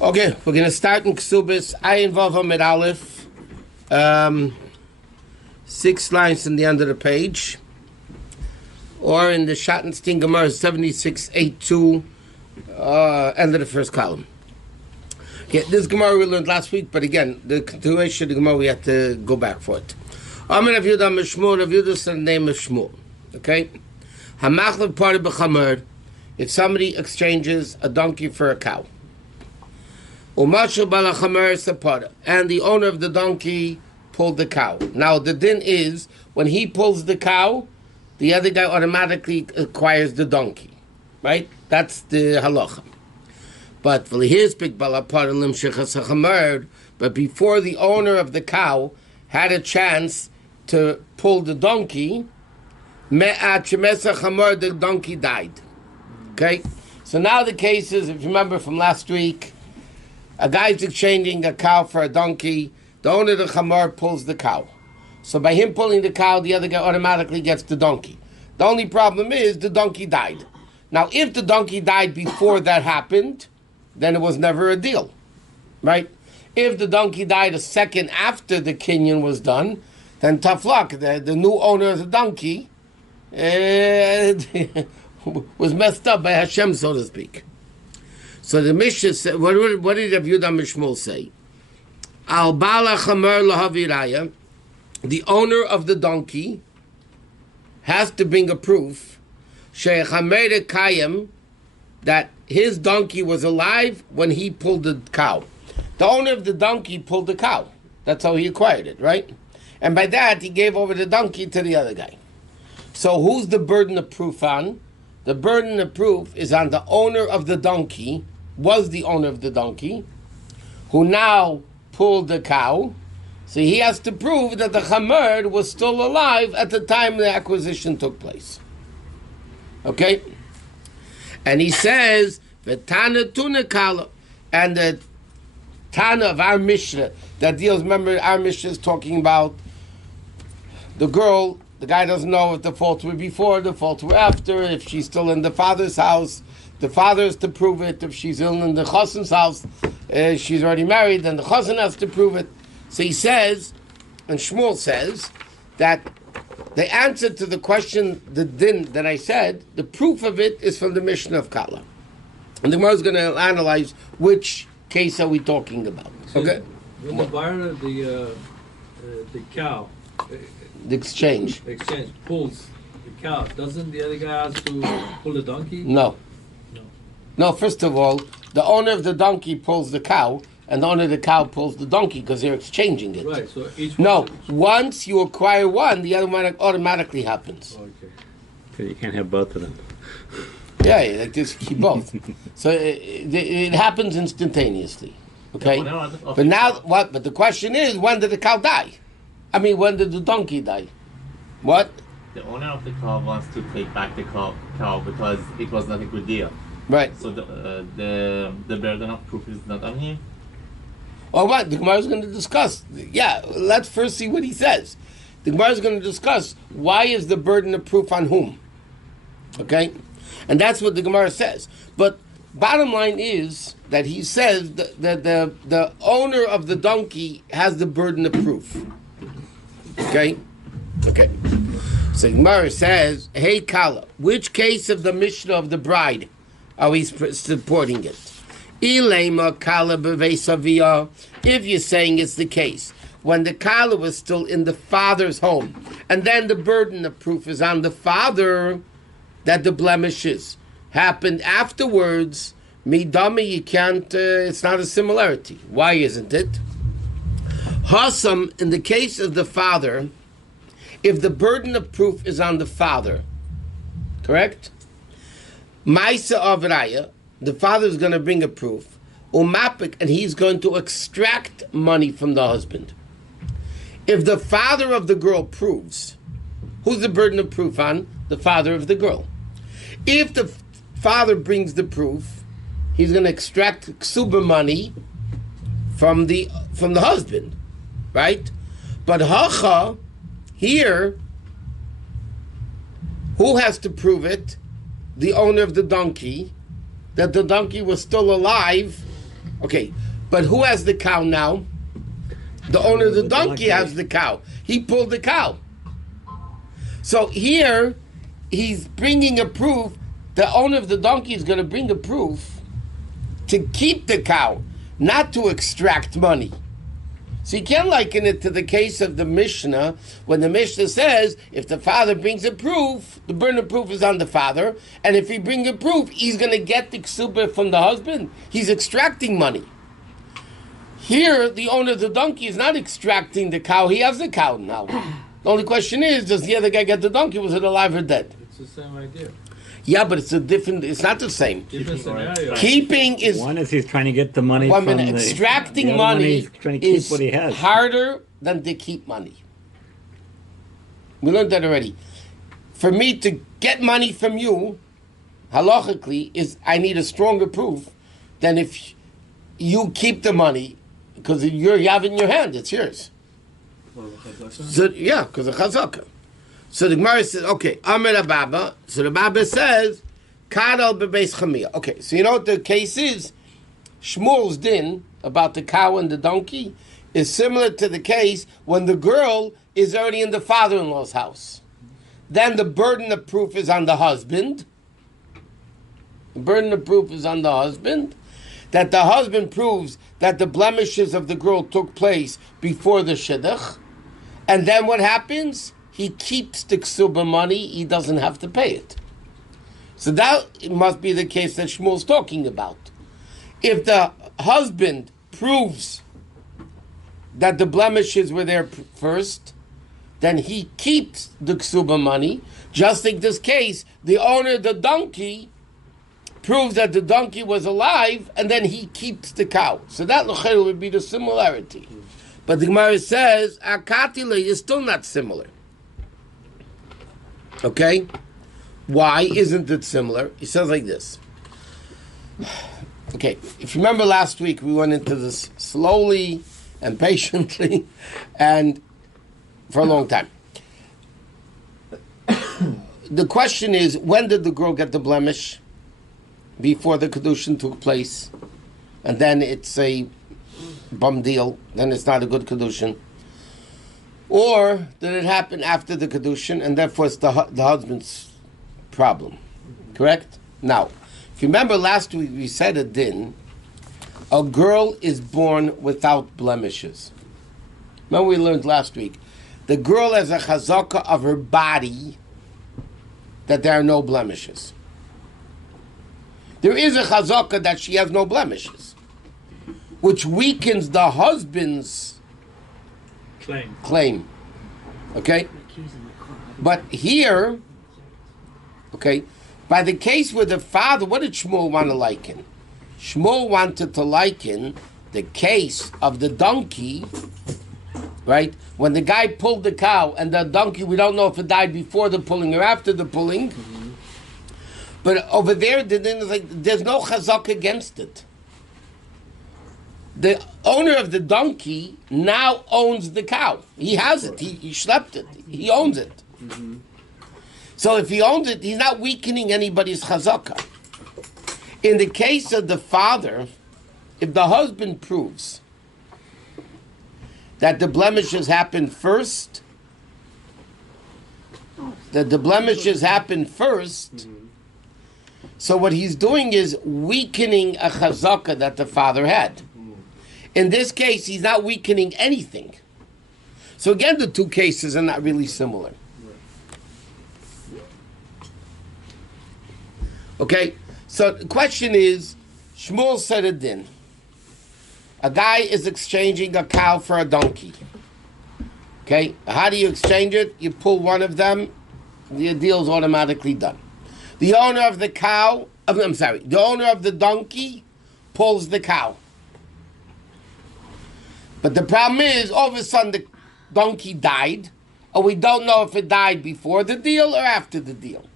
Okay, we're going to start in Kesubos. I involve him at Aleph. 6 lines in the end of the page. Or in the Shusterman Gemara 7682, end of the first column. Okay, this Gemara we learned last week, but again, the continuation of the Gemara, we have to go back for it. Amar Rav Yehuda Mishmur, Rav Yehuda said the name of Shmuel. Okay? Hamachlav party b'chamer, if somebody exchanges a donkey for a cow. Umashu balachamer sapara, and the owner of the donkey pulled the cow. Now the din is, when he pulls the cow, the other guy automatically acquires the donkey. Right? That's the halacha. But but before the owner of the cow had a chance to pull the donkey, the donkey died. Okay? So now the case is, if you remember from last week, a guy's exchanging a cow for a donkey, the owner of the chamor pulls the cow. So by him pulling the cow, the other guy automatically gets the donkey. The only problem is the donkey died. Now, if the donkey died before that happened, then it was never a deal, right? If the donkey died a second after the kinyan was done, then tough luck. The new owner of the donkey was messed up by Hashem, so to speak. So the Mishnah said, what did Rav Yehuda Mishmul say? Al bala chamer lahaviraya, the owner of the donkey has to bring a proof she'chamer kayem, that his donkey was alive when he pulled the cow. The owner of the donkey pulled the cow. That's how he acquired it, right? And by that, he gave over the donkey to the other guy. So who's the burden of proof on? The burden of proof is on the owner of the donkey, was the owner of the donkey, who now pulled the cow. So he has to prove that the chamer was still alive at the time the acquisition took place. Okay? And he says, V'tana tuna kala, and the Tana of our Mishnah that deals, remember our Mishnah is talking about the girl, the guy doesn't know if the fault were before, the fault were after, if she's still in the father's house, the father has to prove it, if she's still in the chassan's house, she's already married, then the chassan has to prove it. So he says, and Shmuel says, that the answer to the question, the din that I said, the proof of it is from the Mishnah of Kala. And the Gemara is going to analyze which case are we talking about. So okay? When the buyer of the cow, the exchange pulls the cow, doesn't the other guy have to pull the donkey? No, first of all, the owner of the donkey pulls the cow, and the owner of the cow pulls the donkey because they're exchanging it. Right, so each once you acquire one, the other one automatically happens. Okay. So you can't have both of them. Yeah, like just keep both. So it happens instantaneously. Okay? But now, what? But the question is, when did the cow die? I mean, when did the donkey die? What? The owner of the cow wants to take back the cow because it was not a good deal. Right. So the burden of proof is not on him. Oh, what? The Gemara is going to discuss. Yeah, let's first see what he says. The Gemara is going to discuss why is the burden of proof on whom. Okay? And that's what the Gemara says. But bottom line is that he says that the owner of the donkey has the burden of proof. Okay? Okay. So Gemara says, hey Kala, which case of the Mishnah of the bride are we supporting it? Ilema Kala b'veisaviyah, if you're saying it's the case when the Kala was still in the father's home, and then the burden of proof is on the father that the blemishes happened afterwards, midami, you can't, it's not a similarity. Why isn't it? Hasam, in the case of the father, if the burden of proof is on the father, correct? Maisa avraya, the father is going to bring a proof, umapik, and he's going to extract money from the husband. If the father of the girl proves, who's the burden of proof on? The father of the girl. If the father brings the proof, he's going to extract ksuba money from the husband, right? But hacha, here, who has to prove it? The owner of the donkey, that the donkey was still alive Okay, but who has the cow now? The owner of the donkey has the cow. He pulled the cow. So here, he's bringing a proof. The owner of the donkey is going to bring a proof to keep the cow, not to extract money. So you can't liken it to the case of the Mishnah, when the Mishnah says, if the father brings a proof, the burden of proof is on the father, and if he brings a proof, he's going to get the ksuba from the husband. He's extracting money. Here, the owner of the donkey is not extracting the cow. He has the cow now. The only question is, does the other guy get the donkey? Was it alive or dead? It's the same idea. Yeah, but it's not the same. Different scenario. Keeping is... One is he's trying to get the money One from minute. the... Extracting the other one money he's trying to keep is what he has. harder than to keep money. We learned that already. For me to get money from you, halachically, is I need a stronger proof than if you keep the money, because you have it in your hand, it's yours. So, yeah, because of chazaka. So the Gemara says, okay, Amir Ababa. So the Baba says, Kadal bebeis chamia. Okay, so you know what the case is? Shmuel's din about the cow and the donkey is similar to the case when the girl is already in the father-in-law's house. Then the burden of proof is on the husband. The burden of proof is on the husband. That the husband proves that the blemishes of the girl took place before the shidduch. And then what happens? He keeps the ksuba money, he doesn't have to pay it. So that must be the case that Shmuel's talking about. If the husband proves that the blemishes were there first, then he keeps the ksuba money. Just like this case, the owner of the donkey proves that the donkey was alive, and then he keeps the cow. So that l'chayr would be the similarity. But the Gemara says, Akatile is still not similar. Okay? Why isn't it similar? He says like this. Okay, if you remember last week, we went into this slowly and patiently and for a long time. The question is, when did the girl get the blemish? Before the Kedushin took place. And then it's a bum deal. Then it's not a good Kedushin. Or did it happen after the Kedushin, and therefore it's the husband's problem? Correct? Now, if you remember last week we said a din, a girl is born without blemishes. Remember we learned last week, the girl has a chazaka of her body that there are no blemishes. There is a chazaka that she has no blemishes, which weakens the husband's claim. Okay? But here, okay, by the case with the father, what did Shmuel want to liken? Shmuel wanted to liken the case of the donkey, right? When the guy pulled the cow and the donkey, we don't know if it died before the pulling or after the pulling. Mm-hmm. But over there, there's no chazak against it. The owner of the donkey now owns the cow. He has it. He schlepped it. He owns it. Mm-hmm. So if he owns it, he's not weakening anybody's chazakah. In the case of the father, if the husband proves that the blemishes happen first, so what he's doing is weakening a chazakah that the father had. In this case, he's not weakening anything. So again, the two cases are not really similar. Okay? So the question is, Shmuel said a din. A guy is exchanging a cow for a donkey. Okay? How do you exchange it? You pull one of them, the deal's automatically done. The owner of the donkey pulls the cow. But the problem is, all of a sudden the donkey died, or we don't know if it died before the deal or after the deal.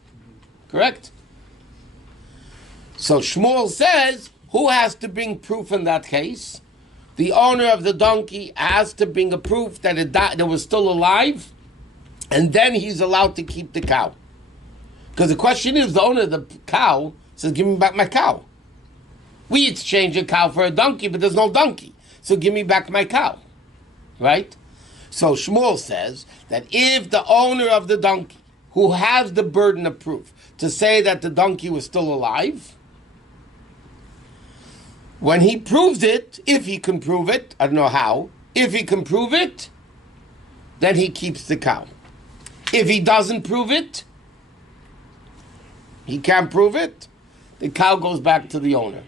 Correct? So Shmuel says, who has to bring proof in that case? The owner of the donkey has to bring a proof that it was still alive, and then he's allowed to keep the cow. Because the question is, the owner of the cow says, give me back my cow. We exchange a cow for a donkey, but there's no donkey. So give me back my cow. Right? So Shmuel says that if the owner of the donkey, who has the burden of proof to say that the donkey was still alive, when he proves it, if he can prove it, I don't know how, if he can prove it, then he keeps the cow. If he doesn't prove it, he can't prove it, the cow goes back to the owner.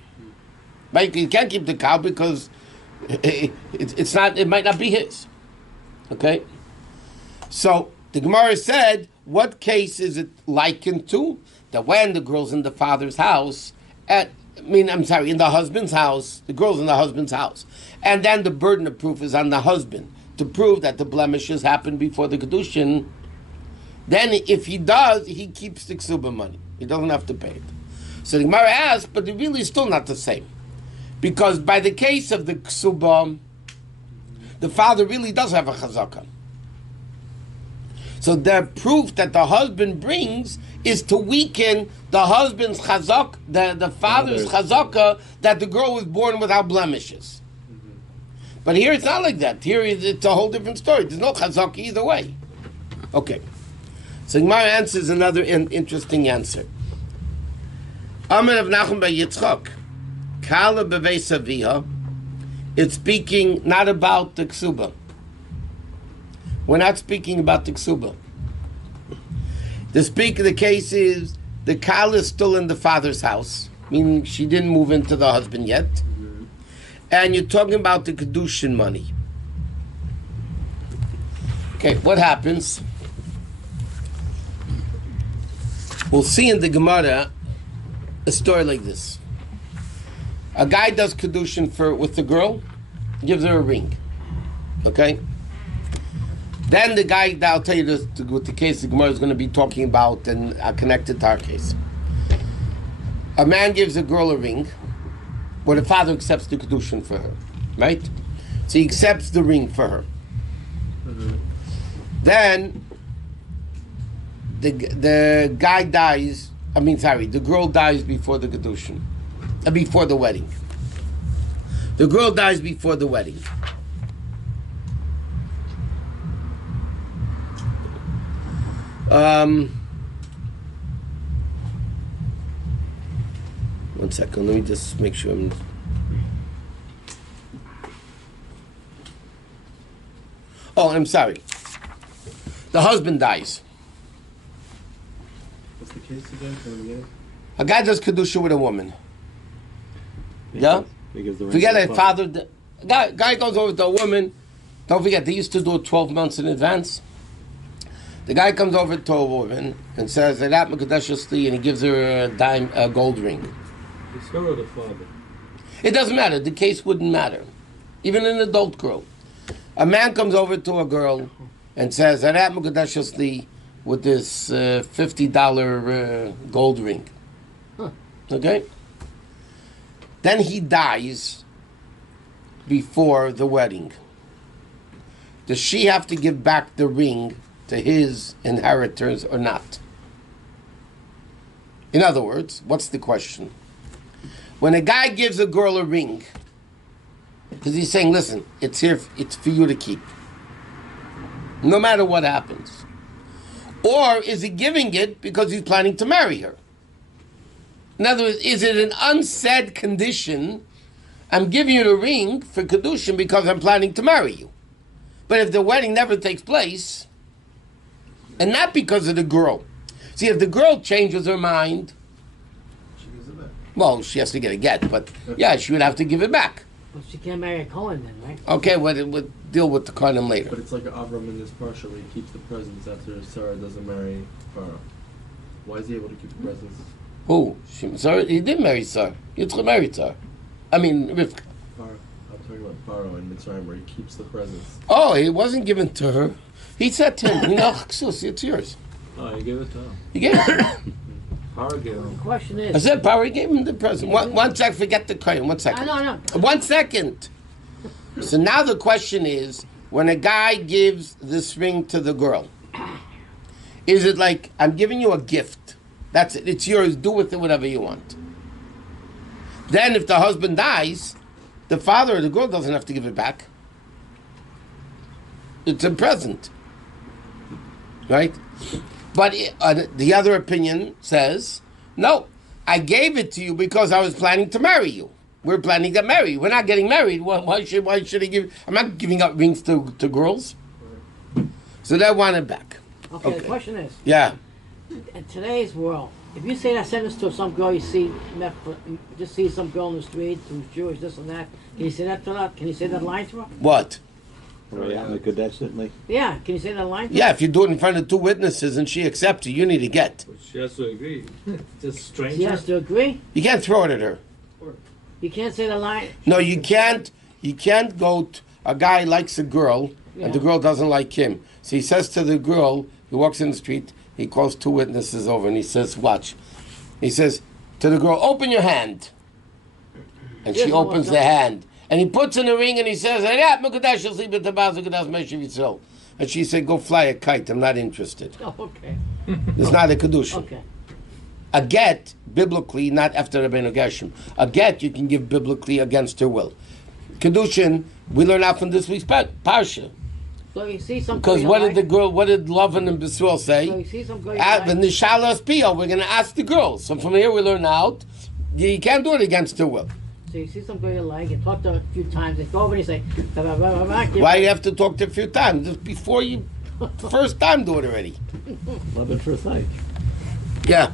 Right? You can't keep the cow because it might not be his. Okay? So the Gemara said, what case is it likened to? That when the girl's in the father's house, in the husband's house, the girl's in the husband's house, and then the burden of proof is on the husband to prove that the blemishes happened before the kedushin. Then if he does, he keeps the ksuba money. He doesn't have to pay it. So the Gemara asks, but it really is still not the same. Because by the case of the ksuba, the father really does have a chazakah. So the proof that the husband brings is to weaken the husband's chazak, the father's chazakah, that the girl was born without blemishes. But here it's not like that. Here it's a whole different story. There's no chazakah either way. Okay. So Gemara answers another interesting answer. Amar of Nachum by Yitzchak, Kala beveis aviha. It's speaking not about the ksuba. We're not speaking about the ksuba. The case is the Kala is still in the father's house, meaning she didn't move into the husband yet. And you're talking about the kedushin money. Okay, what happens? We'll see in the Gemara a story like this. A guy does kedushin with the girl, gives her a ring. Okay? Then the guy, I'll tell you this, with the case the Gemara is going to be talking about and connected to our case. A man gives a girl a ring, where the father accepts the kedushin for her, right? So he accepts the ring for her. Mm-hmm. Then the guy dies. The girl dies before the kedushin, before the wedding. The girl dies before the wedding. One second, let me just make sure I'm... Oh, I'm sorry. The husband dies. What's the case again? A guy does kedusha with a woman. Yeah? Forget it, father... Guy goes over to a woman. Don't forget, they used to do it 12 months in advance. The guy comes over to a woman and says, and he gives her a gold ring. It's her or the father? It doesn't matter. The case wouldn't matter. Even an adult girl. A man comes over to a girl and says, with this $50 gold ring. Huh. Okay? Then he dies before the wedding. Does she have to give back the ring to his inheritors or not? In other words, what's the question? When a guy gives a girl a ring, because he's saying, listen, it's here, it's for you to keep, no matter what happens. Or is he giving it because he's planning to marry her? In other words, is it an unsaid condition? I'm giving you the ring for kedushin because I'm planning to marry you. But if the wedding never takes place, and not because of the girl. See, if the girl changes her mind, She gives it back. well, she has to get a get, but yeah, she would have to give it back. Well, she can't marry a Cohen then, right? Okay, we'll deal with the Kohanim later. But it's like Avram in this parsha where he keeps the presents after Sarah doesn't marry Pharaoh. Why is he able to keep the presents? Who? Sarah? He did marry Sarah. Yitzchak married Sarah. Rivka. Pharaoh. I'm talking about Pharaoh in Mitzrayim where he keeps the presents. Oh, it wasn't given to her. He said to him, it's yours. Oh, you gave it to him. He gave it to him. Power gave The him. question is... I said, Power, he gave him the present. One sec, forget the Kohen. 1 second. No. 1 second. So now the question is, when a guy gives this ring to the girl, is it like, I'm giving you a gift. That's it. It's yours. Do with it whatever you want. Then if the husband dies, the father or the girl doesn't have to give it back. It's a present. Right? But the other opinion says, no, I gave it to you because I was planning to marry you. We're planning to get married. We're not getting married. Why should I give? I'm not giving up rings to girls. So they want it back. Okay, the question is, Yeah. in today's world, if you say that sentence to some girl you see, you just see some girl in the street who's Jewish, this and that, can you say that to her? Can you say that line to her? What? Yeah, can you say that line to her? Yeah, if you do it in front of two witnesses and she accepts you need to get. But she has to agree. Just stranger. She has to agree? You can't throw it at her. You can't say the line? No, you can't. You can't go. A guy likes a girl, and the girl doesn't like him. So he says to the girl, he walks in the street, he calls two witnesses over, and he says, "Watch." He says to the girl, "Open your hand," and she opens the hand, and he puts in the ring, and he says, and she said, "Go fly a kite. I'm not interested." Oh, okay. It's not a kedusha. Okay. A get, biblically, not after Rabbeinu Gershom. A get you can give biblically against her will. Kedushin, we learn out from this week's parsha. So you see some Because girl what you did the girl, what did Lavan and Besuel say? So you see some girl you At the like. Nishalas Pio, we're going to ask the girl. So from here we learn out, you can't do it against her will. So you see some girl you like, you talk to her a few times, and go over and you say, Why do you have to talk to her a few times? Just before you, first time do it already. Love at first sight. Yeah.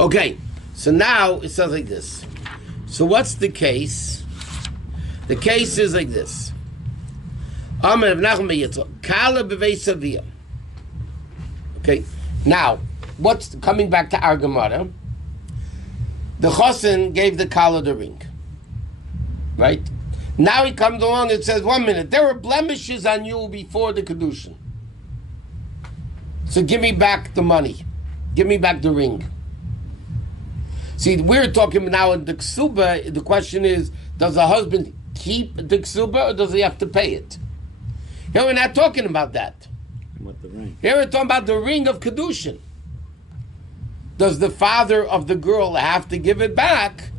Okay, so now it says like this. So what's the case? The case is like this. Okay, now, what's coming back to our Gemara? The Chosin gave the Kala the ring. Right? Now he comes along and says, 1 minute, there were blemishes on you before the Kedushin. So give me back the money. Give me back the ring. See, we're talking now in the Kesuba. The question is, does the husband keep the Kesuba or does he have to pay it? Here we're not talking about that. What the ring? Here we're talking about the ring of Kedushin. Does the father of the girl have to give it back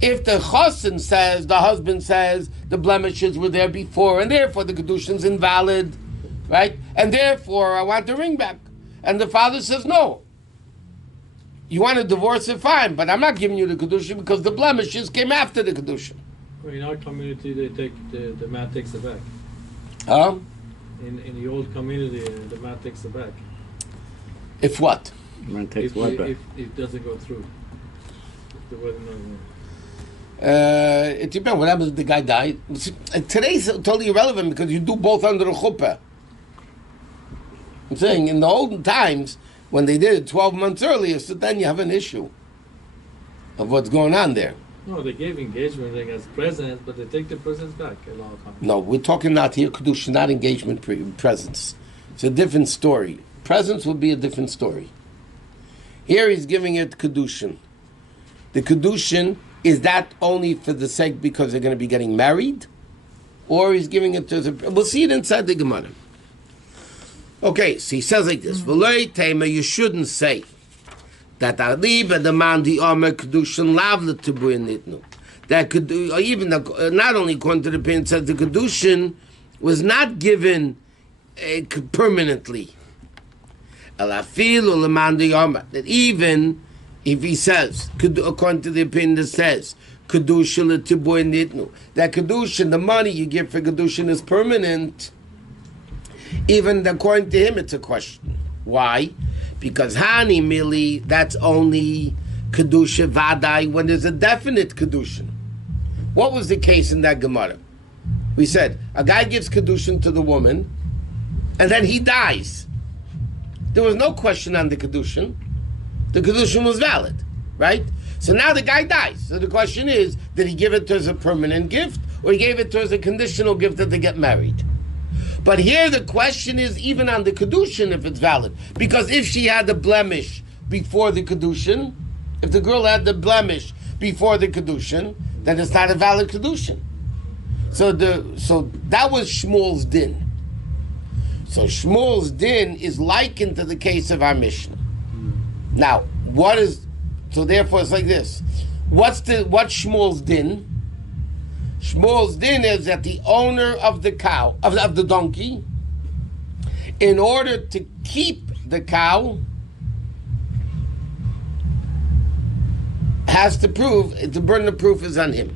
if the Chosin says, the husband says, the blemishes were there before and therefore the Kedushin's invalid, right? And therefore I want the ring back. And the father says, no. You want to divorce it, fine, but I'm not giving you the Kedushin because the blemishes came after the Kedushin. Well, in our community, they take the man takes it back. In the old community, the man takes it back. If what? Man takes If what back? if it doesn't go through. If the wedding doesn't go. It depends. What happens if the guy died? Today's totally irrelevant because you do both under a chuppah. I'm saying in the olden times, when they did it 12 months earlier, so then you have an issue of what's going on there. No, they gave engagement ring as presents, but they take the presents back a lot of times. No, we're talking not here, Kedusha, not engagement presents. It's a different story. Presents would be a different story. Here he's giving it Kedushin. The Kedushin, is that only for the sake because they're going to be getting married? Or he's giving it to the... We'll see it inside the Gemara. Okay, so he says like this. V'loi tema, you shouldn't say that Aliba demand the Omer Kedushin lavle to bring nitnu. That could, or even the, not only according to the opinion, says the Kedushin was not given permanently. Alafil or demand the Omer. That even if he says, according to the opinion that says, Kedushin to bring nitnu, that Kedushin, the money you give for Kedushin is permanent. Even according to him, it's a question. Why? Because Hani Mili, that's only Kedusha Vadai when there's a definite Kedushin. What was the case in that Gemara? We said, a guy gives Kedushin to the woman, and then he dies. There was no question on the Kedushin. The Kedushin was valid, right? So now the guy dies. So the question is, did he give it to her as a permanent gift, or he gave it to her as a conditional gift that they get married? But here the question is even on the Kedushin if it's valid. Because if she had the blemish before the Kedushin, if the girl had the blemish before the Kedushin, then it's not a valid Kedushin. So that was Shmuel's din. So Shmuel's din is likened to the case of our Mishnah. Now, so therefore it's like this. what's Shmuel's din? Shmuel's din is that the owner of the cow, of the donkey, in order to keep the cow, has to prove, the burden of proof is on him.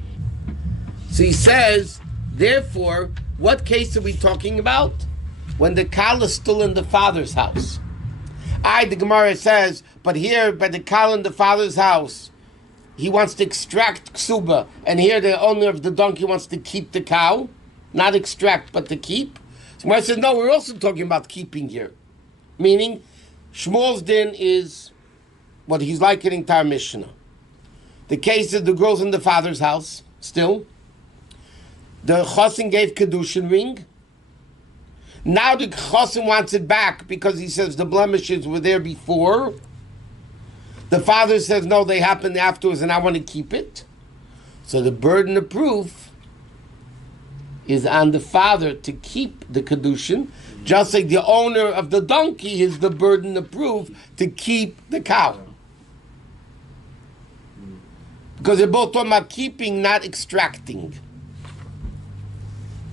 So he says, therefore, what case are we talking about? When the cow is still in the father's house. The Gemara says, but here, by the cow in the father's house, he wants to extract ksuba, and here the owner of the donkey wants to keep the cow, not extract, but to keep. So Gemara says, no, we're also talking about keeping here. Meaning, Shmuel's din is what he's likening to our Mishnah. The case is the girl's in the father's house, still. The chosin gave kedushin ring. Now the chosin wants it back because he says the blemishes were there before. The father says, no, they happened afterwards and I want to keep it. So the burden of proof is on the father to keep the kedushin, just like the owner of the donkey is the burden of proof to keep the cow. Because they're both talking about keeping, not extracting.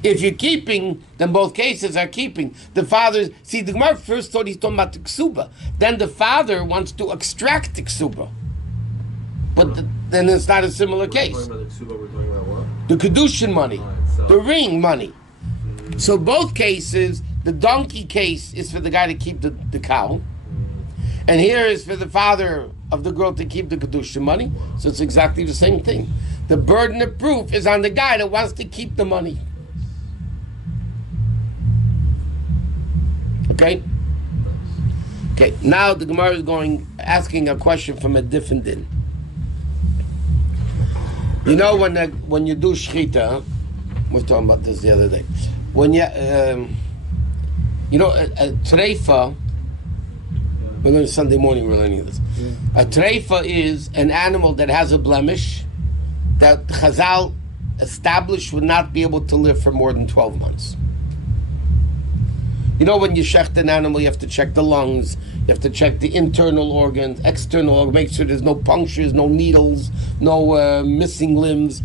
If you're keeping, then both cases are keeping. The father, see, the Gemara first thought he's talking about the ksuba. Then the father wants to extract the ksuba. But then it's not a similar case. We're talking about the ksuba, we're talking about what? The kedushin money, So- the ring money. So both cases, the donkey case is for the guy to keep the cow. And here is for the father of the girl to keep the kedushin money. So it's exactly the same thing. The burden of proof is on the guy that wants to keep the money. Okay? Okay, now the Gemara is asking a question from a different din. You know when you do shchita, we were talking about this the other day. When you, a treifa, we're learning Sunday morning, we're learning this. Yeah. A treifa is an animal that has a blemish that Chazal established would not be able to live for more than 12 months. You know, when you shecht an animal, you have to check the lungs, you have to check the internal organs, external organs, make sure there's no punctures, no needles, no missing limbs,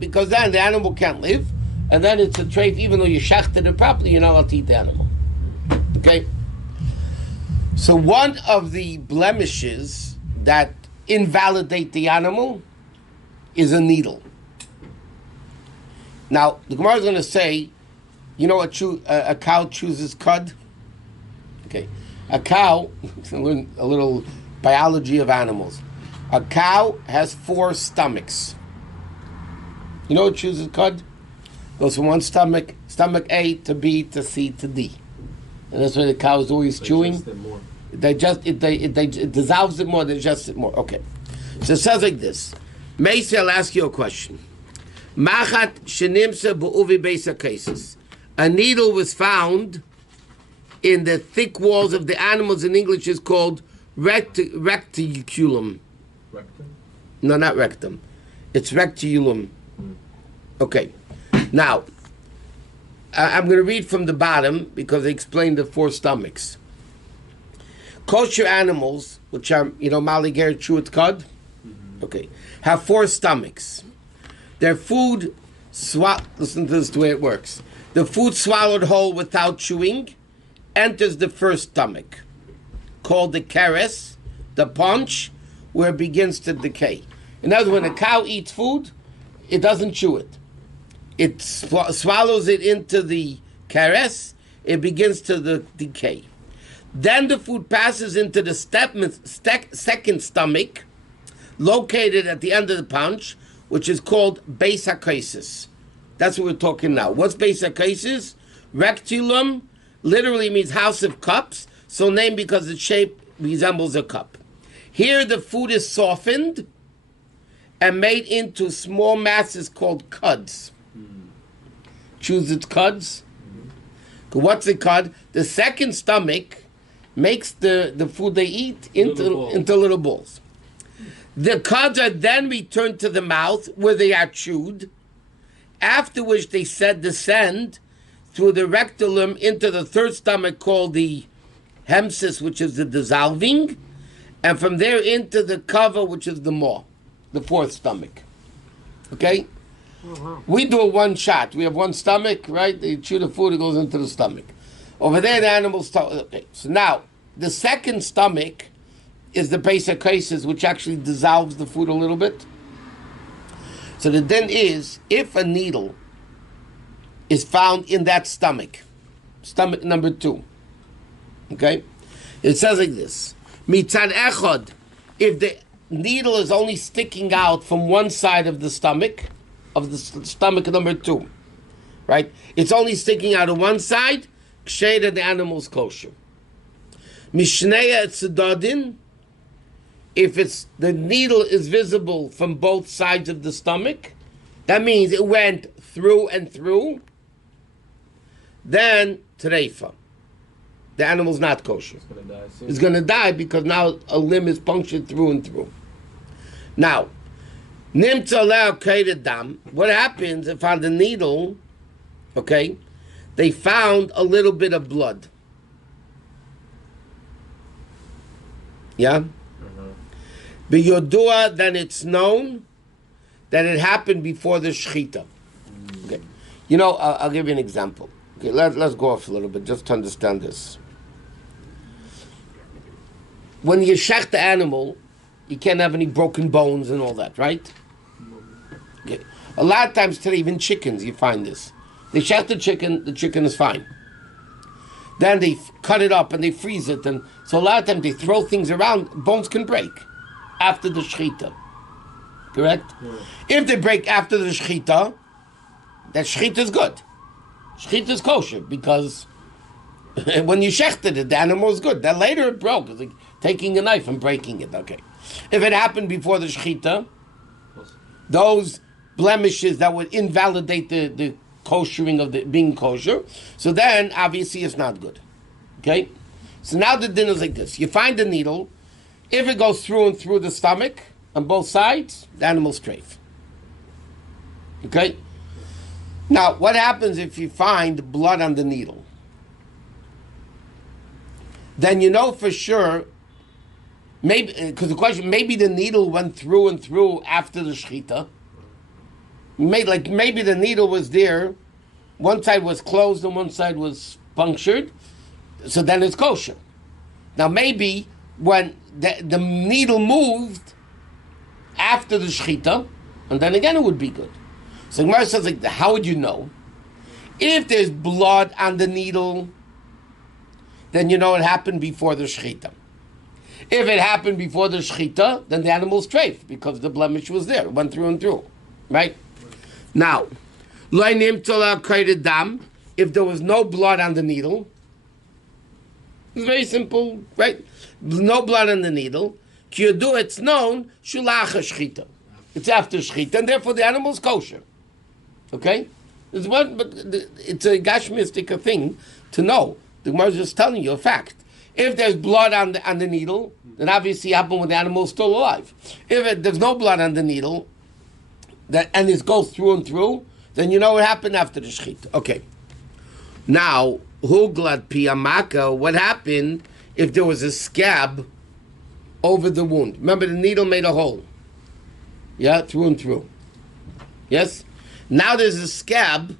because then the animal can't live, and then it's a trait, even though you shechted it properly, you're not allowed to eat the animal. Okay? So one of the blemishes that invalidate the animal is a needle. Now, the Gemara is going to say, a cow chooses cud? Okay. A cow, a little biology of animals. A cow has 4 stomachs. You know what chooses cud? Goes from one stomach A to B to C to D. And that's why the cow is always chewing. It dissolves it more, digests it more. Okay. So it sounds like this. Macy, I'll ask you a question. Machat shenimsa bu'uvi beisa cases. A needle was found in the thick walls of the animals. In English is called recticulum. Rectum? No, not rectum. It's recticulum. Okay. Now, I'm going to read from the bottom because they explain the 4 stomachs. Kosher animals, which are, maliger, chuat, cud, okay, have 4 stomachs. Their food, listen to this, the way it works. The food swallowed whole without chewing enters the first stomach, called the keres, the paunch, where it begins to decay. In other words, when a cow eats food, it doesn't chew it. It swallows it into the keres, it begins to decay. Then the food passes into the second stomach, located at the end of the paunch, which is called beis hakesis. That's what we're talking now. What's beis hakesis? Rectulum literally means house of cups, so named because its shape resembles a cup. Here the food is softened and made into small masses called cuds. Choose its cuds. What's a cud? The second stomach makes the food they eat into little balls. The cuds are then returned to the mouth where they are chewed, after which they descend through the rectulum into the third stomach called the hemsis, which is the dissolving, and from there into the cover, which is the maw. the fourth stomach. Okay? Oh, wow. We do a one shot. We have one stomach, right? They chew the food, it goes into the stomach. Over there, the animals... Okay, so now, the second stomach is the basic cases, which actually dissolves the food a little bit. So the din is, if a needle is found in that stomach number 2, okay? It says like this, Mitzad echad, if the needle is only sticking out from one side of the stomach number 2, right? It's only sticking out of one side, ksheira, the animal's kosher. Mishneya tzedadin, if the needle is visible from both sides of the stomach, that means it went through and through, then treifa. The animal's not kosher. It's gonna die soon. It's going to die because now a limb is punctured through and through. Now, nimtza leo kated dam. What happens if on the needle, okay, they found a little bit of blood? Yeah? B'yodua, then it's known that it happened before the shechita. Okay. You know, I'll give you an example. Okay, let's go off a little bit just to understand this. When you shech the animal, you can't have any broken bones and all that, right? Okay. A lot of times today, even chickens, you find this. They shech the chicken is fine. Then they cut it up and they freeze it, and so a lot of times they throw things around, bones can break after the shechita. Correct? Yeah. If they break after the shechita, that shechita is good. Shechita is kosher because when you shechted it, the animal is good. Then later it broke. It's like taking a knife and breaking it. Okay. If it happened before the shechita, those blemishes that would invalidate the koshering of the being kosher, so then obviously it's not good. Okay? So now the din is like this. You find the needle. If it goes through and through the stomach on both sides, the animal's strafe. Okay? Now, what happens if you find blood on the needle? Then you know for sure, maybe because the question, maybe the needle went through and through after the shechita. Maybe the needle was there, one side was closed and one side was punctured, so then it's kosher. Now maybe when the needle moved after the shechita, and then again it would be good. So Gemara says like, how would you know? If there's blood on the needle, then you know it happened before the shechita. If it happened before the shechita, then the animal's treif because the blemish was there, it went through and through, right? Now, if there was no blood on the needle, it's very simple, right? No blood on the needle. It's known, shechita. It's after shechita, and therefore the animal's kosher. Okay? It's a gashmistic thing to know. The Gemara is just telling you a fact. If there's blood on the needle, then obviously it happened when the animal is still alive. If there's no blood on the needle, and it goes through and through, then you know what happened after the shechita. Okay. Now, huglat piyamaka, what happened if there was a scab over the wound? Remember, the needle made a hole. Yeah, through and through. Yes? Now there's a scab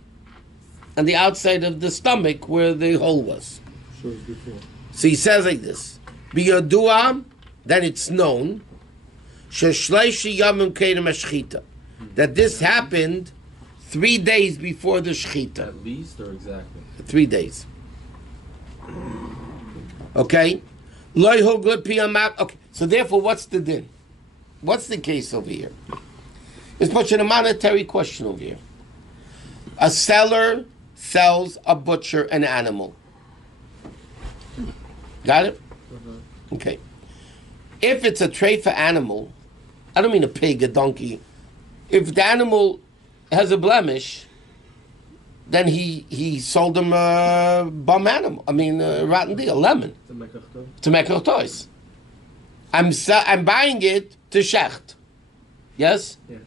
on the outside of the stomach where the hole was. Sure, before. So he says like this, B'yodua, then it's known, sheshleishi yamim kedem hashchita, that this happened 3 days before the shechita. At least or exactly? 3 days. Okay? Okay, so therefore what's the din? What's the case over here? It's much a monetary question over here. A seller sells a butcher an animal. Got it? Okay. If it's a treifa animal, I don't mean a pig, a donkey. If the animal has a blemish, then he sold him a bum animal. I mean, a rotten deal, a lemon. To make toys. I'm buying it to shecht. Yes? Yeah.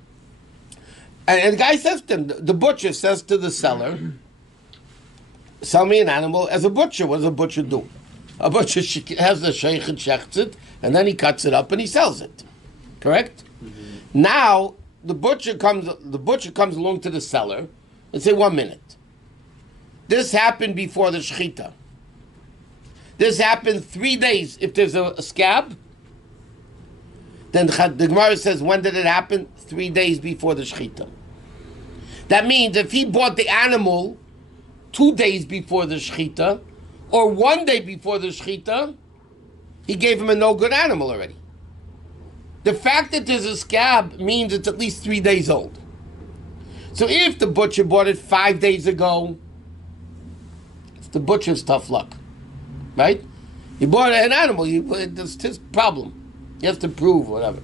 And the guy says to him, the butcher says to the seller, sell me an animal as a butcher. What does a butcher do? A butcher has the sheikh and shechts it, and then he cuts it up and he sells it. Correct? Mm-hmm. Now the butcher comes along to the seller and say, 1 minute. This happened before the shechita. This happened 3 days. If there's a scab, then the Gemara says, when did it happen? 3 days before the shechita. That means if he bought the animal 2 days before the shechita, or 1 day before the shechita, he gave him a no good animal already. The fact that there's a scab means it's at least 3 days old. So if the butcher bought it 5 days ago, it's the butcher's tough luck, right? He bought an animal, it's his problem. He has to prove whatever.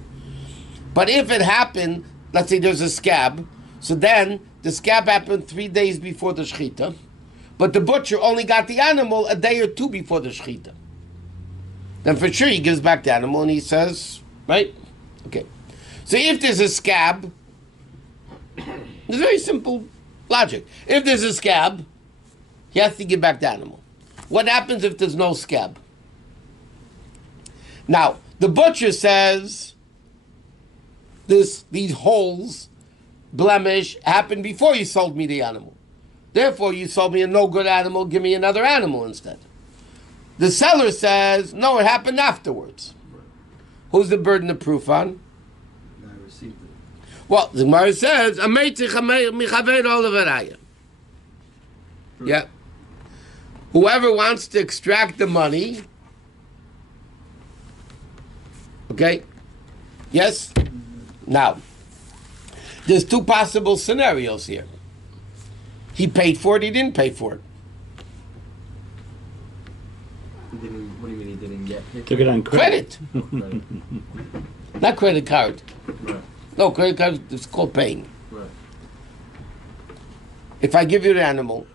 But if it happened, let's say there's a scab, so then the scab happened 3 days before the shechita, but the butcher only got the animal a day or two before the shechita. Then for sure he gives back the animal and he says, right? Okay. So if there's a scab, it's very simple logic. If there's a scab, he has to give back the animal. What happens if there's no scab? Now, the butcher says these holes, blemish, happened before you sold me the animal. Therefore, you sold me a no good animal, give me another animal instead. The seller says, no, it happened afterwards. Who's the burden of proof on? I received it. Well, the Gemara says, yeah. Whoever wants to extract the money, okay? Yes? Now, there's two possible scenarios here. He paid for it, he didn't pay for it. What do you mean he didn't get it? Took it on credit. Right. Not credit card. Right. No, credit card is called paying. Right. If I give you the animal,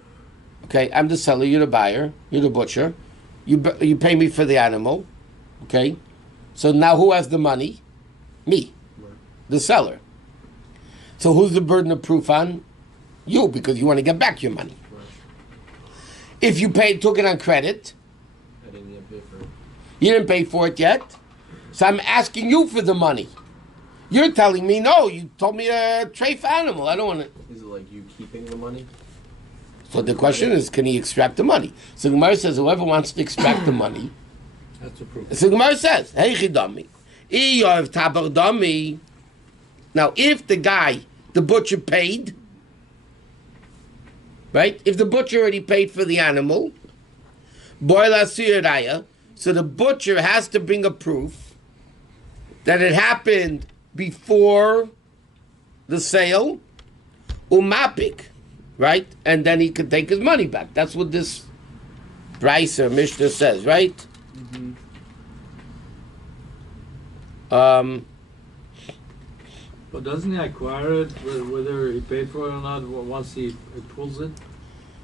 okay, I'm the seller, you're the buyer, you're the butcher, you pay me for the animal, okay? So now who has the money? Me, Right. the seller. So who's the burden of proof on? You, because you want to get back your money. Right. If you took it on credit, I didn't get paid for it. you didn't pay for it yet, so I'm asking you for the money. You're telling me, no, you told me a treif animal, I don't want it. Is it like you keeping the money? So the question is, can he extract the money? So the Gemara says, whoever wants to extract the money, That's a proof. so the Gemara says, hey chidami, iyav tabar dami. Now, if the butcher paid, right? If the butcher already paid for the animal, boila suyaraya, so the butcher has to bring a proof that it happened before the sale, umapik, right? And then he could take his money back. That's what this Bryce or Mishnah says, right? Mm-hmm. But doesn't he acquire it, whether he paid for it or not, once he pulls it?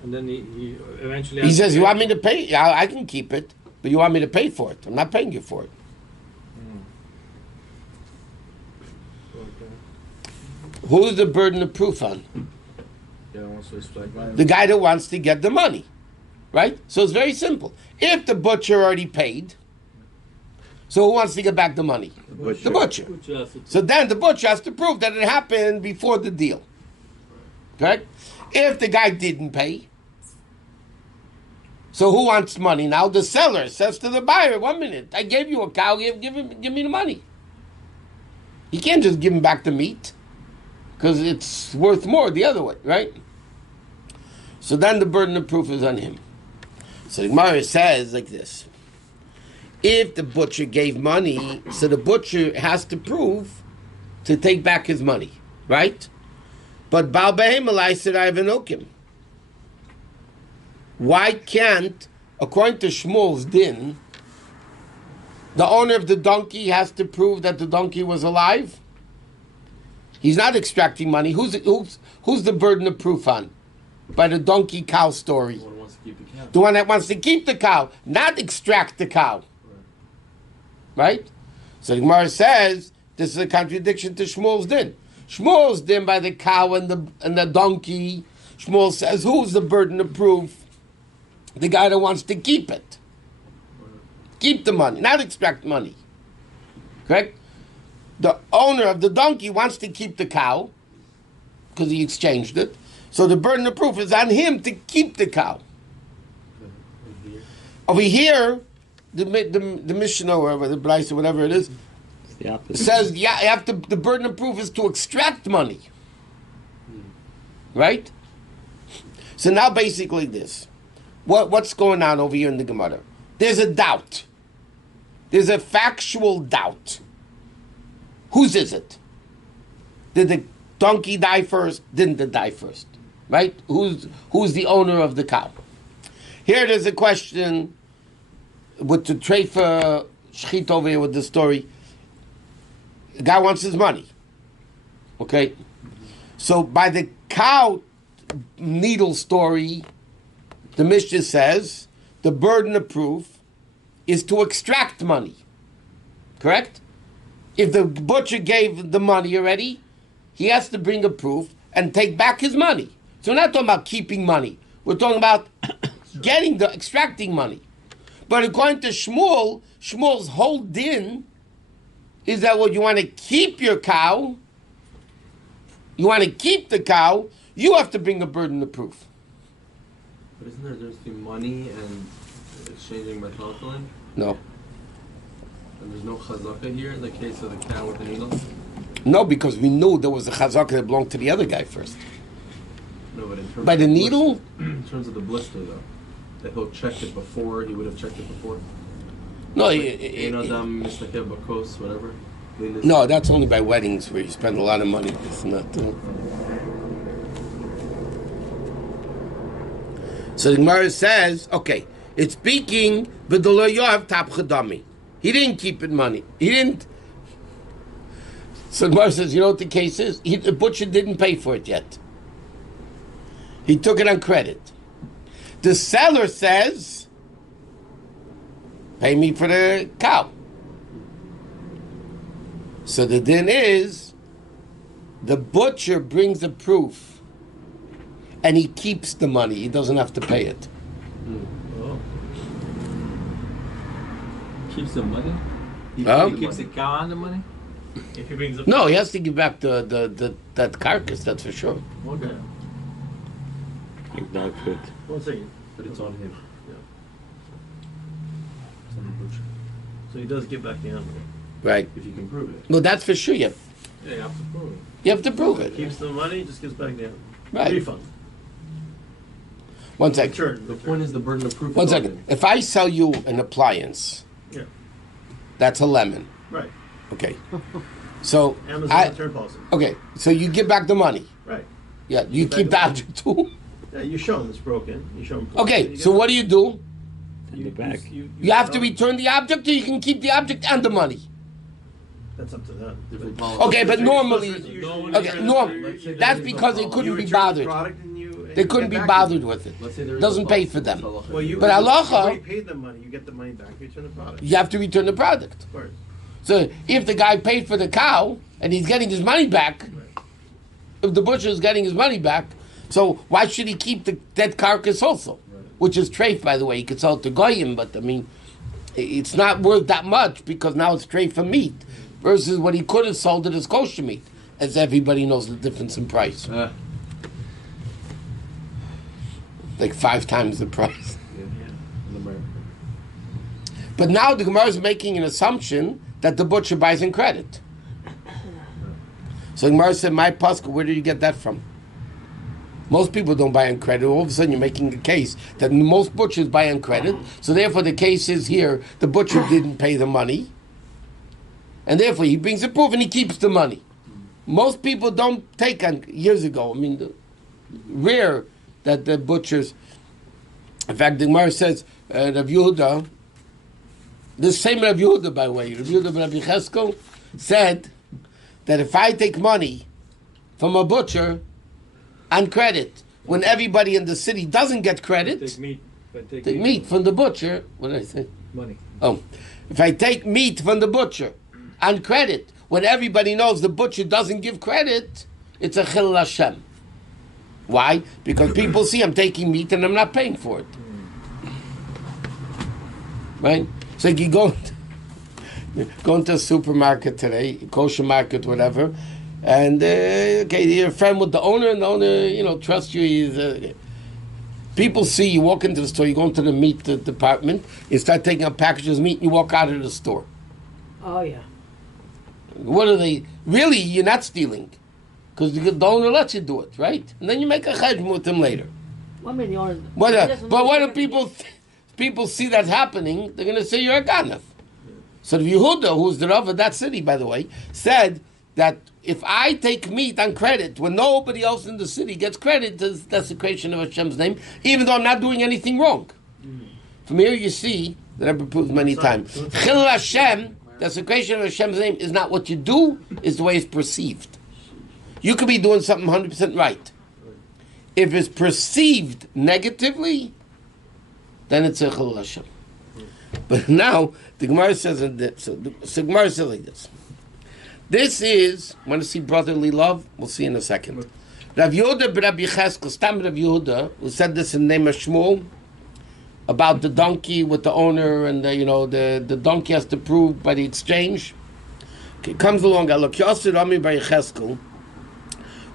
And then he eventually... He has says, to you pay? want me to pay? Yeah, I can keep it, but you want me to pay for it. I'm not paying you for it. Okay. Who's the burden of proof on? Yeah, wants to extract money. The guy that wants to get the money, right? So it's very simple. If the butcher already paid, so who wants to get back the money? The butcher. So then the butcher has to prove that it happened before the deal. Correct? If the guy didn't pay, so who wants money now? The seller says to the buyer, 1 minute, I gave you a cow, give me the money. He can't just give him back the meat, because it's worth more the other way, right? So then the burden of proof is on him. So the Gemara says like this. If the butcher gave money, so the butcher has to prove to take back his money, right? But Baal Behemalai said, I have an okim. Why can't, according to Shmuel's din, the owner of the donkey has to prove that the donkey was alive? He's not extracting money. Who's the burden of proof on? By the donkey cow story. The one who wants to keep the cow. The one that wants to keep the cow, not extract the cow. Right? So the Gemara says this is a contradiction to Shmuel's din. Shmuel's din by the cow and the donkey. Shmuel says, who's the burden of proof? The guy that wants to keep it. Keep the money, not extract money. Correct? the owner of the donkey wants to keep the cow because he exchanged it. So the burden of proof is on him to keep the cow. Over here, the Mishnah or the Bryce or whatever it is, It's the opposite. says you have to. The burden of proof is to extract money, right? So now, basically, what's going on over here in the Gemara? There's a doubt. There's a factual doubt. Whose is it? Did the donkey die first? Didn't it die first? Right? Who's the owner of the cow? Here there's a question with the treifa shchit over here with the story. The guy wants his money. Okay? So by the cow needle story, the Mishnah says the burden of proof is to extract money. Correct? If the butcher gave the money already, he has to bring a proof and take back his money. So we're not talking about keeping money. We're talking about extracting money. But according to Shmuel, Shmuel's whole din is that you want to keep your cow, you want to keep the cow, you have to bring a burden of proof. But isn't there a difference between money and exchanging metaltalin? No. And there's no chazaka here in the case of the cow with the needle? No, because we knew there was a chazaka that belonged to the other guy first. No, but in terms By of the needle? In terms of the blister, though. That he'll check it before, he would have checked it before? No, Ein adam mistakev bakos, whatever? no, that's only by weddings where you spend a lot of money. It's not. So the Gemara says, okay, it's speaking, but the lo yoav tapchadami. He didn't keep it money. He didn't. So the Gemara says, you know what the case is? The butcher didn't pay for it yet. He took it on credit. The seller says, pay me for the cow. So the din is, the butcher brings the proof, and he keeps the money. He doesn't have to pay it. Oh. Keeps the money? He keeps the cow on the money? If he brings the No, he has to give back that carcass, that's for sure. Okay. That's good. 1 second. But it's on him. Yeah. It's on the butcher. So he does give back the animal. Right. If you can prove it. Well, that's for sure. Yeah, you have to prove it. You have to prove it. Keeps the money, just gives back the animal. Right. Refund. 1 second. Return. The point is the burden of proof. 1 is on second. him. If I sell you an appliance, Yeah. that's a lemon. Right. Okay. So, Amazon return policy. okay, so you give back the money. Right. Yeah, you Give keep the back the object too. Yeah, you show them it's broken. You show them. Okay, so what do? Send it back. You have to return the object, or you can keep the object and the money. That's up to them. Different policy. Okay, but normally, Okay, that's because they couldn't be bothered. They couldn't be bothered with it. Let's say there is Doesn't a pay policy. for them. Halacha. Well, you But halacha- you already paid them money. You get the money back. You return the product. You have to return the product. Of course. So if the guy paid for the cow and he's getting his money back, if the butcher is getting his money back, so why should he keep the dead carcass also? Which is treif, by the way. He could sell it to goyim, but I mean, it's not worth that much because now it's treif for meat versus what he could have sold it as kosher meat, as everybody knows the difference in price. Like 5 times the price. In America. But now the Gemara is making an assumption that the butcher buys in credit. So the Gemara said, my pasuk, where did you get that from? Most people don't buy on credit. All of a sudden you're making a case that most butchers buy on credit. So therefore the case is here, the butcher didn't pay the money. And therefore he brings a proof and he keeps the money. Most people don't take on, years ago, I mean, rare that the butchers, in fact the Gemara says, Rav Yehuda, the same Rav Yehuda, by the way, Rav Yehuda ben Rabbi Cheskel said that if I take money from a butcher on credit, when everybody in the city doesn't get credit, Take meat. take meat from the butcher, what did I say? Money. Oh, if I take meat from the butcher on credit, when everybody knows the butcher doesn't give credit, it's a chilul Hashem. Why? Because people see I'm taking meat and I'm not paying for it. Right? So you go Going to a supermarket today, kosher market, whatever, and okay, you're a friend with the owner, and the owner, trusts you. He's people see you walk into the store, you go into the meat department, you start taking out packages of meat, and you walk out of the store. Oh yeah. What are they? Really, you're not stealing, because the owner lets you do it, right? And then you make a cheshbon with him later. Well, I mean, the owner. But what do people see that happening? They're going to say you're a ganav. So the Yehuda, who's the Rav of that city, by the way, said that if I take meat on credit when nobody else in the city gets credit, it's desecration of Hashem's name, even though I'm not doing anything wrong. From here you see that I've proved many times. Chilul Hashem, desecration of Hashem's name, is not what you do, is the way it's perceived. You could be doing something 100% right. If it's perceived negatively, then it's a Chilul Hashem. But now, the Gemara says like this. This is, want to see brotherly love? We'll see in a second. Rav Yehuda b'Rabbi Cheskel, Stam Rav Yehuda, who said this in the name of Shmuel, about the donkey with the owner, and the donkey has to prove by the exchange. Okay, comes along, look, Yosef Rami bar Yecheskel.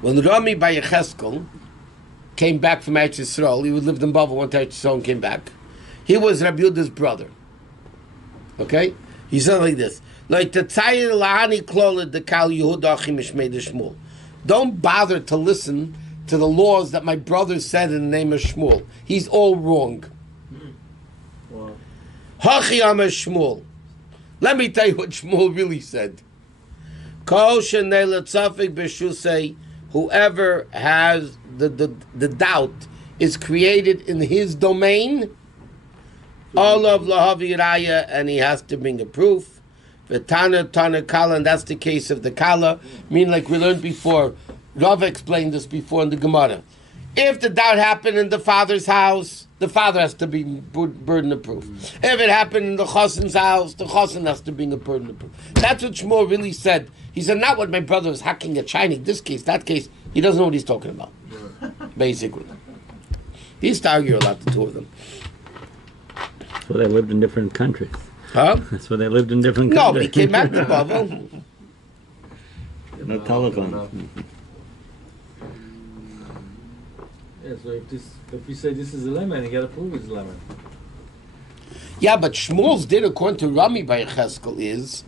When Rami bar Yecheskel came back from Eretz Yisrael, he lived in Bavel, went to Eretz Yisrael and came back. He was Rabbi Yehuda's brother. Okay? He said like this. Don't bother to listen to the laws that my brother said in the name of Shmuel. He's all wrong. Wow. Shmuel. Let me tell you what Shmuel really said. Whoever has the doubt is created in his domain, all of lahavi raya, and he has to bring a proof. Tana kala, and that's the case of the kala. Meaning, like we learned before, Rav explained this before in the Gemara. If the doubt happened in the father's house, the father has to be burden of proof. If it happened in the chassan's house, the chassan has to bring a burden of proof. That's what Shmuel really said. He said, not what my brother was hacking at shining, this case, that case. He doesn't know what he's talking about, basically. He used to argue a lot, the two of them. That's why they lived in different countries. Huh? That's why they lived in different No, countries. but he came back to Bavel. No telephone. Yeah, so if we say this is a lemon, you got to prove it's a lemon. Yeah, but Shmuel's din, according to Rami by Cheskel, is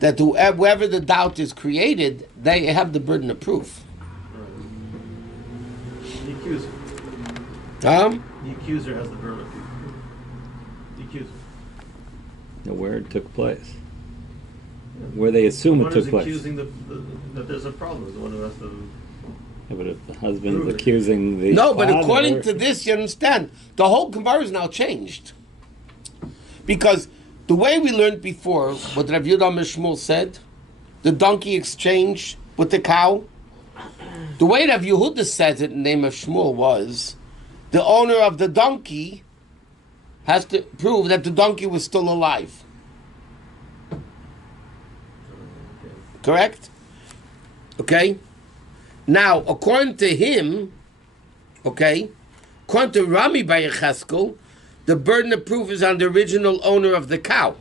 that whoever the doubt is created, they have the burden of proof. The accuser. The accuser has the burden of proof. The accuser. Where it took place. Where they assume it took place. The one who's accusing that there's a problem is the one who has to... Yeah, but if the husband's accusing the No, but father, according to this, you understand, the whole Gemara is now changed. Because the way we learned before, what Rav Yehuda Shmuel said, the donkey exchange with the cow, the way Rav Yehuda said it in the name of Shmuel was, the owner of the donkey has to prove that the donkey was still alive. Correct? Okay? Now, according to him, according to Rami by Yecheskel, the burden of proof is on the original owner of the cow.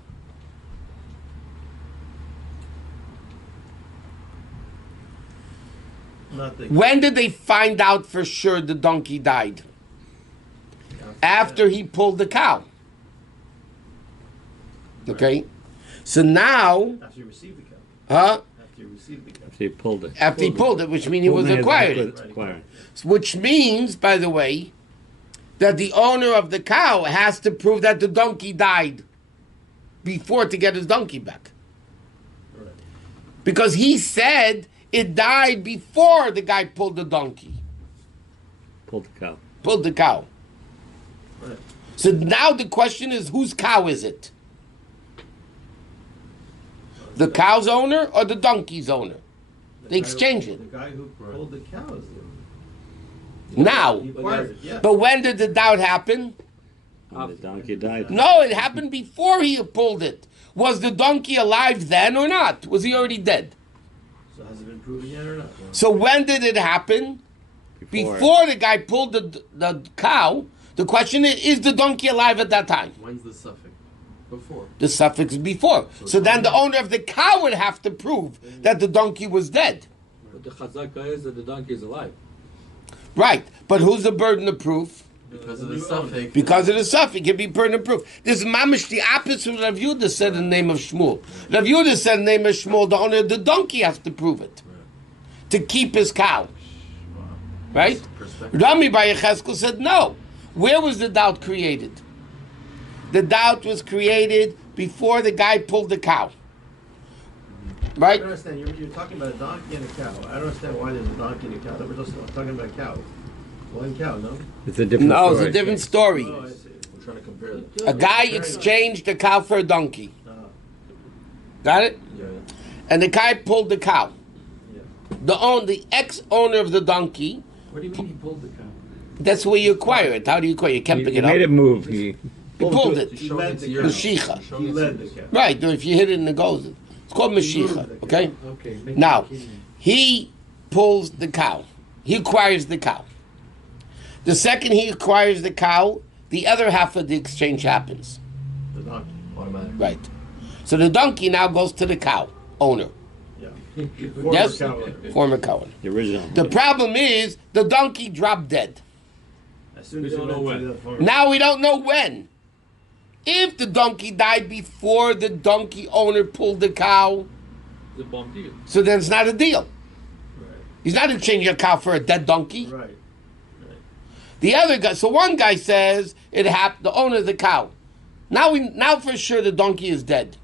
When did they find out for sure the donkey died? After he pulled the cow. Okay? So now... After you received the cow. Huh? After you received the cow. After he pulled it. After he pulled it, which means he was acquired it. Which means, by the way, that the owner of the cow has to prove that the donkey died before to get his donkey back. Right. Because he said it died before the guy pulled the donkey. Pulled the cow. Pulled the cow. Right. So now the question is, whose cow is it? The cow's owner or the donkey's owner? They exchange it. The guy who pulled the cow is the Now. But when did the doubt happen? And the donkey died. No, it happened before he pulled it. Was the donkey alive then or not? Was he already dead? So has it been proven yet or not? No. So when did it happen? Before the guy pulled the cow. The question is the donkey alive at that time? When's the suffix? Before. The suffix before. So then the owner of the cow would have to prove that the donkey was dead. But the chazaka is that the donkey is alive. Right. But who's the burden of proof? Because of the suffix. Because of the suffix, it can be burden of proof. This is mamish the opposite of Rav Yehuda said in the name of Shmuel. Rav Yehuda said in the name of Shmuel, the owner of the donkey has to prove it. To keep his cow. Right? Rami Bar Yecheskel said no. Where was the doubt created? The doubt was created before the guy pulled the cow. I Right? don't understand. You're talking about a donkey and a cow. I don't understand why there's a donkey and a cow. We're just talking about cows. One cow, no? It's a different No, story. it's a different story. Oh, I see. We're trying to compare them. A guy exchanged a cow for a donkey. Got it? Yeah. And the guy pulled the cow. Yeah. The ex-owner of the donkey, What do you mean he pulled the cow? that's where you acquire it. How do you acquire it? You can't He pick it made up. it move. He Pulled it. He led the Your cow. Mashiach. He led the cow. Right, if you hit it and it goes. It's called Mashiach, okay? Okay. Now, he pulls the cow. He acquires the cow. The second he acquires the cow, the other half of the exchange happens. The donkey. Automatic. Right. So the donkey now goes to the cow owner, Yeah. Yes? Cow owner. former cow owner. the original. The problem is the donkey dropped dead. As soon We as you don't know went to when. the farm. Now we don't know when. If the donkey died before the donkey owner pulled the cow, The bomb deal. so then it's not a deal. Right. He's not exchanging a cow for a dead donkey. Right. The other guy, so one guy says it happened, the owner of the cow. Now for sure the donkey is dead.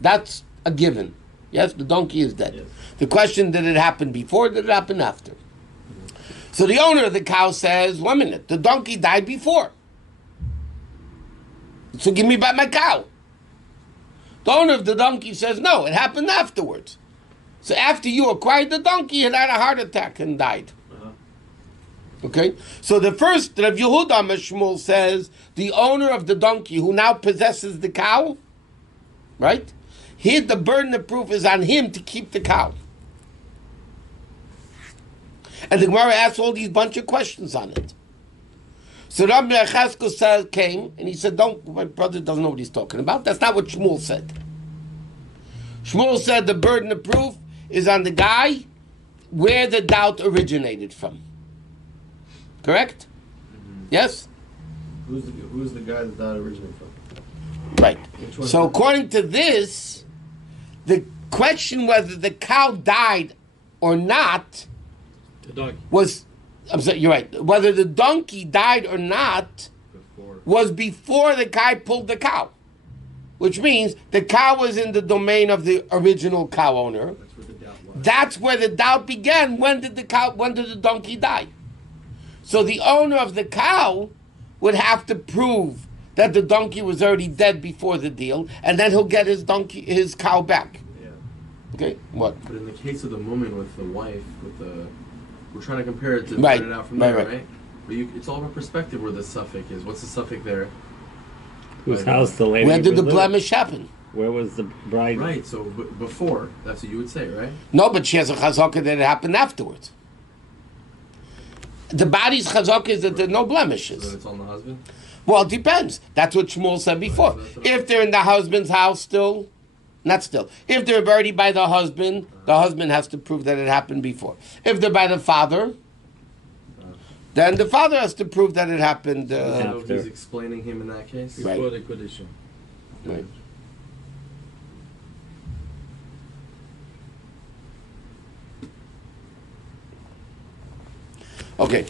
That's a given. Yes, the donkey is dead. Yes. The question, did it happen before, did it happen after? So the owner of the cow says, 1 minute, the donkey died before. So give me back my cow. The owner of the donkey says, no, it happened afterwards. So after you acquired the donkey, it had a heart attack and died. Okay? So the first, Rav Yehuda Shmuel says, the owner of the donkey who now possesses the cow, right? Here the burden of proof is on him to keep the cow. And the Gemara asks all these bunch of questions on it. So Rabbi Yecheskel came and he said, my brother doesn't know what he's talking about. That's not what Shmuel said. Shmuel said the burden of proof is on the guy where the doubt originated from. Correct? Yes? Who's the guy that originated from? Right. Which one? So according to this, the question whether the cow died or not The donkey. was, I'm sorry, you're right, whether the donkey died or not Before. was before the guy pulled the cow. Which means the cow was in the domain of the original cow owner. That's where the doubt was. That's where the doubt began. When did the donkey die? So the owner of the cow would have to prove that the donkey was already dead before the deal, and then he'll get his cow back. Yeah. Okay? What? But in the case of the woman with the wife, we're trying to compare it to Right, find it out from right, there, right. right? But it's all about perspective where the suffix is. What's the suffix there? Whose house the lady Where did the was living? blemish happen? Where was the bride? Right, so before, that's what you would say, right? No, but she has a chazaka that it happened afterwards. The body's chazaka is that there are no So blemishes. it's on the husband? Well, it depends. That's what Shmuel said before. Right, so that's what If they're in the husband's house still, not still. If they're already by the husband has to prove that it happened before. If they're by the father, then the father has to prove that it happened. So After. he's explaining him in that case? Right. Before the condition. Right. Okay.